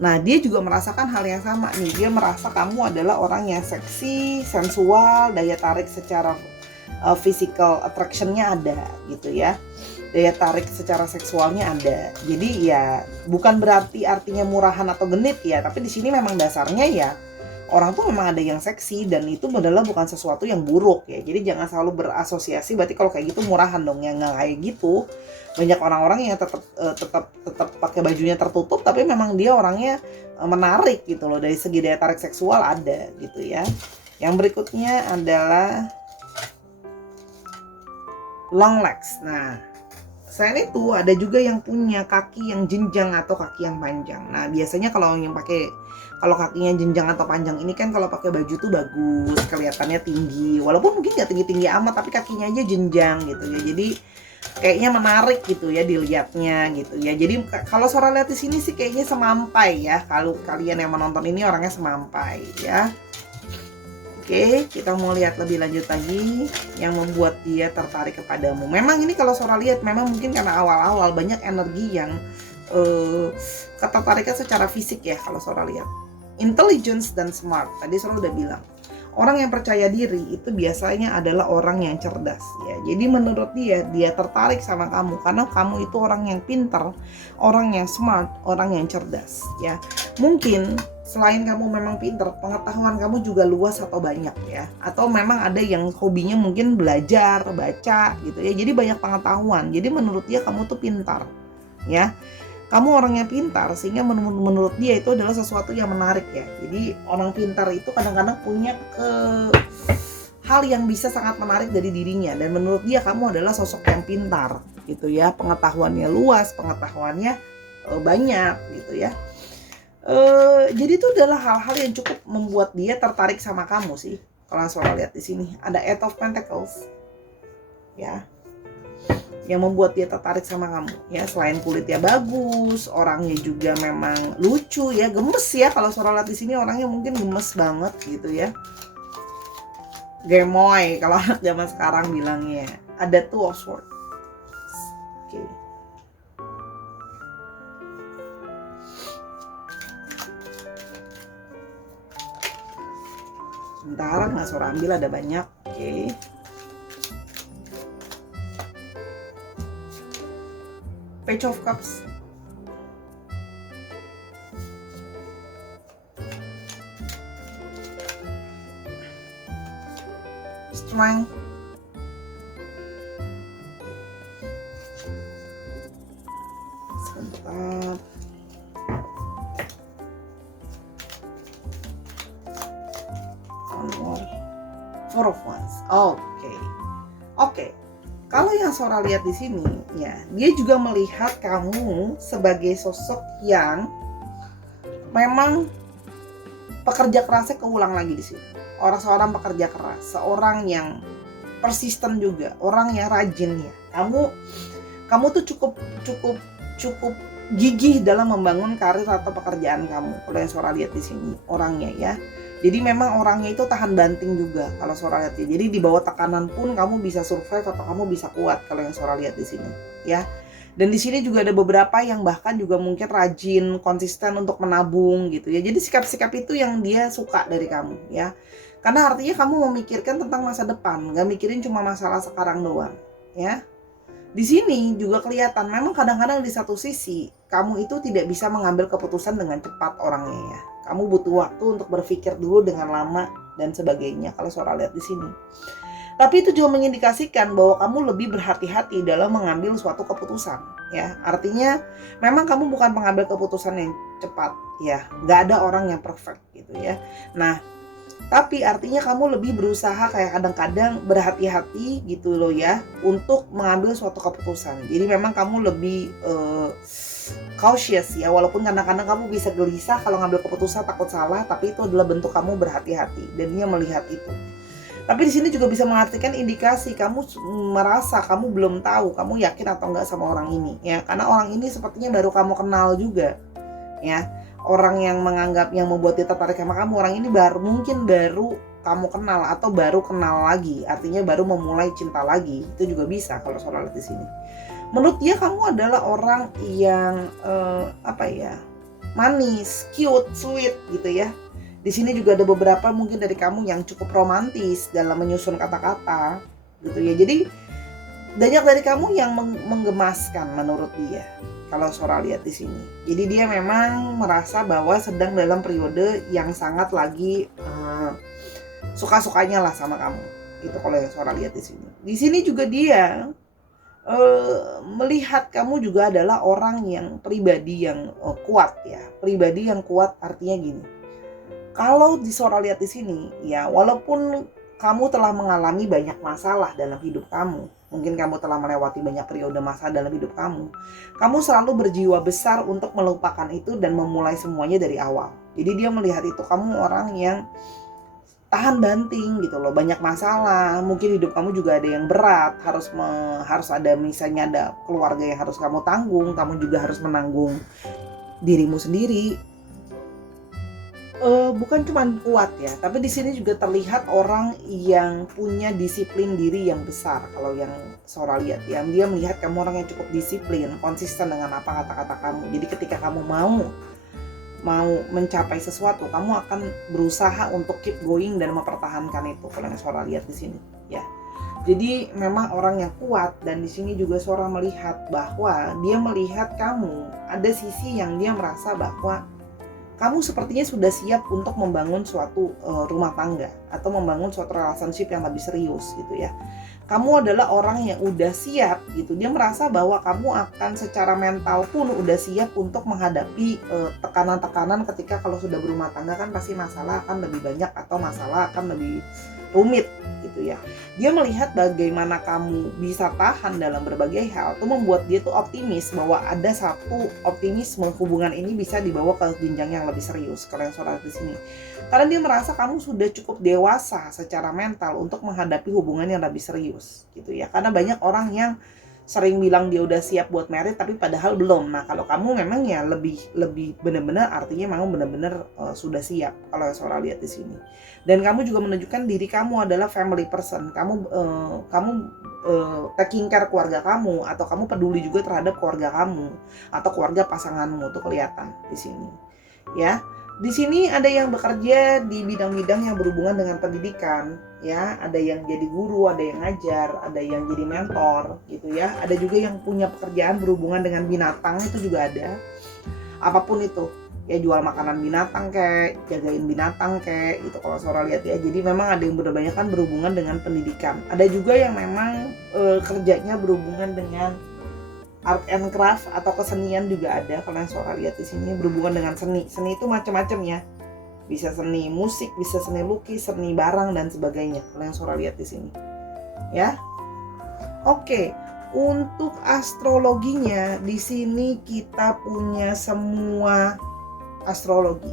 Nah, dia juga merasakan hal yang sama nih. Dia merasa kamu adalah orang yang seksi, sensual, daya tarik secara physical attraction-nya ada gitu ya. Daya tarik secara seksualnya ada. Jadi ya bukan berarti artinya murahan atau genit ya, tapi di sini memang dasarnya ya orang tuh memang ada yang seksi dan itu adalah bukan sesuatu yang buruk ya. Jadi jangan selalu berasosiasi berarti kalau kayak gitu murahan dong, yang nggak kayak gitu. Banyak orang-orang yang tetap pakai bajunya tertutup tapi memang dia orangnya menarik gitu loh, dari segi daya tarik seksual ada gitu ya. Yang berikutnya adalah long legs. Nah, selain itu ada juga yang punya kaki yang jenjang atau kaki yang panjang. Nah, biasanya kalau kakinya jenjang atau panjang ini kan kalau pakai baju tuh bagus, kelihatannya tinggi. Walaupun mungkin nggak tinggi-tinggi amat, tapi kakinya aja jenjang gitu ya. Jadi kayaknya menarik gitu ya dilihatnya gitu ya. Jadi kalau Sora lihat di sini sih kayaknya semampai ya. Kalau kalian yang menonton ini orangnya semampai ya. Oke, kita mau lihat lebih lanjut lagi yang membuat dia tertarik kepadamu. Memang ini kalau Sora lihat memang mungkin karena awal-awal banyak energi yang ketertarikan secara fisik ya kalau Sora lihat. Intelligence dan smart. Tadi Sora udah bilang. Orang yang percaya diri itu biasanya adalah orang yang cerdas ya. Jadi menurut dia tertarik sama kamu karena kamu itu orang yang pintar, orang yang smart, orang yang cerdas ya. Mungkin selain kamu memang pintar, pengetahuan kamu juga luas atau banyak ya. Atau memang ada yang hobinya mungkin belajar, baca gitu ya. Jadi banyak pengetahuan. Jadi menurut dia kamu tuh pintar ya. Kamu orangnya pintar sehingga menurut dia itu adalah sesuatu yang menarik ya. Jadi orang pintar itu kadang-kadang punya hal yang bisa sangat menarik dari dirinya, dan menurut dia kamu adalah sosok yang pintar gitu ya. Pengetahuannya luas, pengetahuannya banyak gitu ya. Jadi itu adalah hal-hal yang cukup membuat dia tertarik sama kamu sih. Kalau Sora lihat di sini ada Eight of Pentacles ya, yang membuat dia tertarik sama kamu ya. Selain kulitnya bagus, orangnya juga memang lucu ya, gemes ya. Kalau Sora lihat di sini orangnya mungkin gemes banget gitu ya, gemoy kalau anak zaman sekarang bilangnya. Ada Two of Swords. Oke. Sebentar, nggak Sora ambil, ada banyak. Oke. Page of Cups. Strength. Sebentar. One more. Four of Wands. Oke. Kalau yang Sora lihat di sini ya, dia juga melihat kamu sebagai sosok yang memang pekerja kerasnya keulang lagi di sini. Seorang pekerja keras, seorang yang persisten juga, orang yang rajin ya. Kamu tuh cukup gigih dalam membangun karir atau pekerjaan kamu. Kalau yang Sora lihat di sini orangnya ya. Jadi memang orangnya itu tahan banting juga kalau Sora lihat ya. Jadi di bawah tekanan pun kamu bisa survive atau kamu bisa kuat kalau yang Sora lihat di sini ya. Dan di sini juga ada beberapa yang bahkan juga mungkin rajin, konsisten untuk menabung gitu ya. Jadi sikap-sikap itu yang dia suka dari kamu ya. Karena artinya kamu memikirkan tentang masa depan, gak mikirin cuma masalah sekarang doang ya. Di sini juga kelihatan memang kadang-kadang di satu sisi kamu itu tidak bisa mengambil keputusan dengan cepat orangnya ya. Kamu butuh waktu untuk berpikir dulu dengan lama dan sebagainya kalau Sora lihat di sini. Tapi itu juga mengindikasikan bahwa kamu lebih berhati-hati dalam mengambil suatu keputusan ya. Artinya memang kamu bukan pengambil keputusan yang cepat ya. Gak ada orang yang perfect gitu ya. Nah, tapi artinya kamu lebih berusaha kayak kadang-kadang berhati-hati gitu loh ya untuk mengambil suatu keputusan. Jadi memang kamu lebih cautious ya, walaupun kadang-kadang kamu bisa gelisah kalau ngambil keputusan takut salah, tapi itu adalah bentuk kamu berhati-hati dan dia melihat itu. Tapi di sini juga bisa mengartikan indikasi kamu merasa kamu belum tahu, kamu yakin atau enggak sama orang ini ya. Karena orang ini sepertinya baru kamu kenal juga ya. Orang yang menganggap, yang membuat dia tertarik sama kamu, orang ini mungkin baru kamu kenal atau baru kenal lagi, artinya baru memulai cinta lagi. Itu juga bisa kalau soal di sini. Menurut dia kamu adalah orang yang manis, cute, sweet gitu ya. Di sini juga ada beberapa mungkin dari kamu yang cukup romantis dalam menyusun kata-kata gitu ya. Jadi banyak dari kamu yang menggemaskan menurut dia. Kalau Sora lihat di sini. Jadi dia memang merasa bahwa sedang dalam periode yang sangat lagi suka-sukanya lah sama kamu. Itu kalau yang Sora lihat di sini. Di sini juga dia melihat kamu juga adalah orang yang pribadi yang kuat ya. Pribadi yang kuat artinya gini. Kalau di Sora lihat di sini ya, walaupun kamu telah mengalami banyak masalah dalam hidup kamu, mungkin kamu telah melewati banyak periode masa dalam hidup kamu selalu berjiwa besar untuk melupakan itu dan memulai semuanya dari awal. Jadi dia melihat itu kamu orang yang tahan banting gitu loh, banyak masalah, mungkin hidup kamu juga ada yang berat, harus ada misalnya ada keluarga yang harus kamu tanggung, kamu juga harus menanggung dirimu sendiri. Bukan cuma kuat ya, tapi di sini juga terlihat orang yang punya disiplin diri yang besar. Kalau yang Sora lihat ya, dia melihat kamu orang yang cukup disiplin, konsisten dengan apa kata-kata kamu. Jadi ketika kamu mau mencapai sesuatu, kamu akan berusaha untuk keep going dan mempertahankan itu. Kalau yang Sora lihat di sini ya. Jadi memang orang yang kuat, dan di sini juga Sora melihat bahwa dia melihat kamu ada sisi yang dia merasa bahwa kamu sepertinya sudah siap untuk membangun suatu rumah tangga atau membangun suatu relationship yang lebih serius gitu ya. Kamu adalah orang yang udah siap gitu. Dia merasa bahwa kamu akan secara mental pun udah siap untuk menghadapi tekanan-tekanan ketika kalau sudah berumah tangga kan pasti masalah akan lebih banyak atau masalah akan lebih rumit gitu ya. Dia melihat bagaimana kamu bisa tahan dalam berbagai hal, itu membuat dia tuh optimis bahwa ada satu optimisme hubungan ini bisa dibawa ke jenjang yang lebih serius. Kalau yang Saudara di sini, karena dia merasa kamu sudah cukup dewasa secara mental untuk menghadapi hubungan yang lebih serius gitu ya. Karena banyak orang yang sering bilang dia udah siap buat married tapi padahal belum. Nah kalau kamu memang ya lebih benar-benar artinya memang benar-benar sudah siap kalau Sora lihat di sini. Dan kamu juga menunjukkan diri kamu adalah family person. Kamu taking care keluarga kamu, atau kamu peduli juga terhadap keluarga kamu atau keluarga pasanganmu, tuh kelihatan di sini. Ya. Di sini ada yang bekerja di bidang-bidang yang berhubungan dengan pendidikan, ya. Ada yang jadi guru, ada yang ngajar, ada yang jadi mentor, gitu ya. Ada juga yang punya pekerjaan berhubungan dengan binatang, itu juga ada. Apapun itu, ya jual makanan binatang kayak, jagain binatang kayak, gitu kalau Sora lihat ya. Jadi memang ada yang berbanyakan berhubungan dengan pendidikan. Ada juga yang memang kerjanya berhubungan dengan art and craft atau kesenian juga ada. Kalau yang Sora lihat di sini berhubungan dengan seni. Seni itu macam-macam ya. Bisa seni musik, bisa seni lukis, seni barang dan sebagainya. Kalau yang Sora lihat di sini. Ya. Oke, untuk astrologinya di sini kita punya semua astrologi.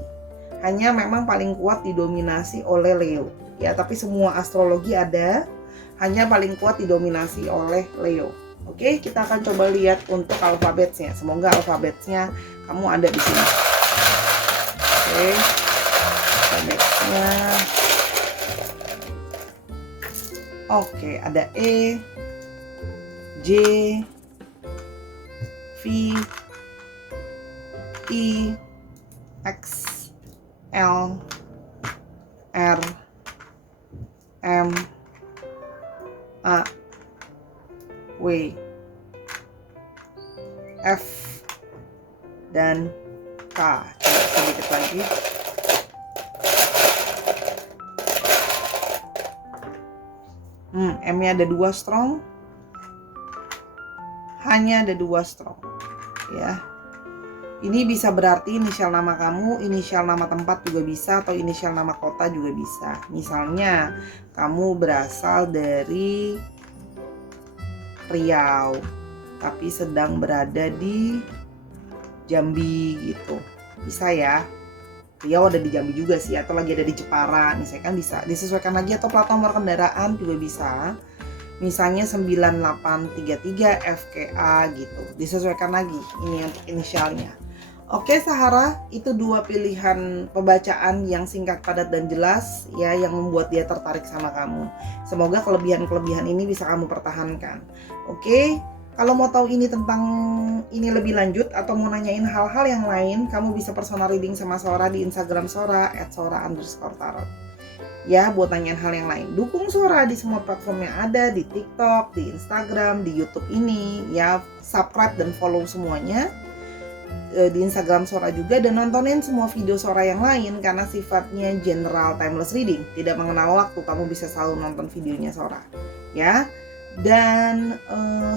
Hanya memang paling kuat didominasi oleh Leo. Ya, tapi semua astrologi ada, hanya paling kuat didominasi oleh Leo. Oke, kita akan coba lihat untuk alfabetnya. Semoga alfabetnya kamu ada di sini. Oke, alfabetnya. Oke, ada E, J, V, I, X, L, R, M, A, W, F, dan K. Coba sedikit lagi. M-nya ada 2 strong. Hanya ada 2 strong. Ya. Ini bisa berarti inisial nama kamu, inisial nama tempat juga bisa, atau inisial nama kota juga bisa. Misalnya, kamu berasal dari Riau, tapi sedang berada di Jambi gitu. Bisa ya. Riau ada di Jambi juga sih, atau lagi ada di Jepara misalkan bisa disesuaikan lagi, atau plat nomor kendaraan juga bisa. Misalnya 9833 FKA gitu. Disesuaikan lagi ini untuk inisialnya. Oke Sahara, itu dua pilihan pembacaan yang singkat, padat, dan jelas ya, yang membuat dia tertarik sama kamu. Semoga kelebihan-kelebihan ini bisa kamu pertahankan. Oke, kalau mau tahu ini tentang ini lebih lanjut atau mau nanyain hal-hal yang lain, kamu bisa personal reading sama Sora di Instagram Sora @sora_tarot. Ya, buat nanyain hal yang lain. Dukung Sora di semua platform yang ada, di TikTok, di Instagram, di YouTube ini. Ya, subscribe dan follow semuanya. Di Instagram Sora juga, dan nontonin semua video Sora yang lain karena sifatnya general timeless reading, tidak mengenal waktu. Kamu bisa selalu nonton videonya Sora ya. Dan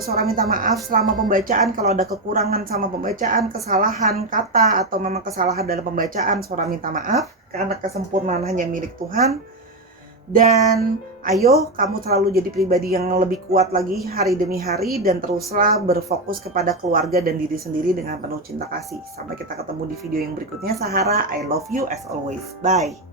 Sora minta maaf selama pembacaan kalau ada kekurangan sama pembacaan, kesalahan kata atau memang kesalahan dalam pembacaan. Sora minta maaf karena kesempurnaan hanya milik Tuhan. Dan ayo kamu selalu jadi pribadi yang lebih kuat lagi hari demi hari, dan teruslah berfokus kepada keluarga dan diri sendiri dengan penuh cinta kasih. Sampai kita ketemu di video yang berikutnya. Sahara, I love you as always. Bye.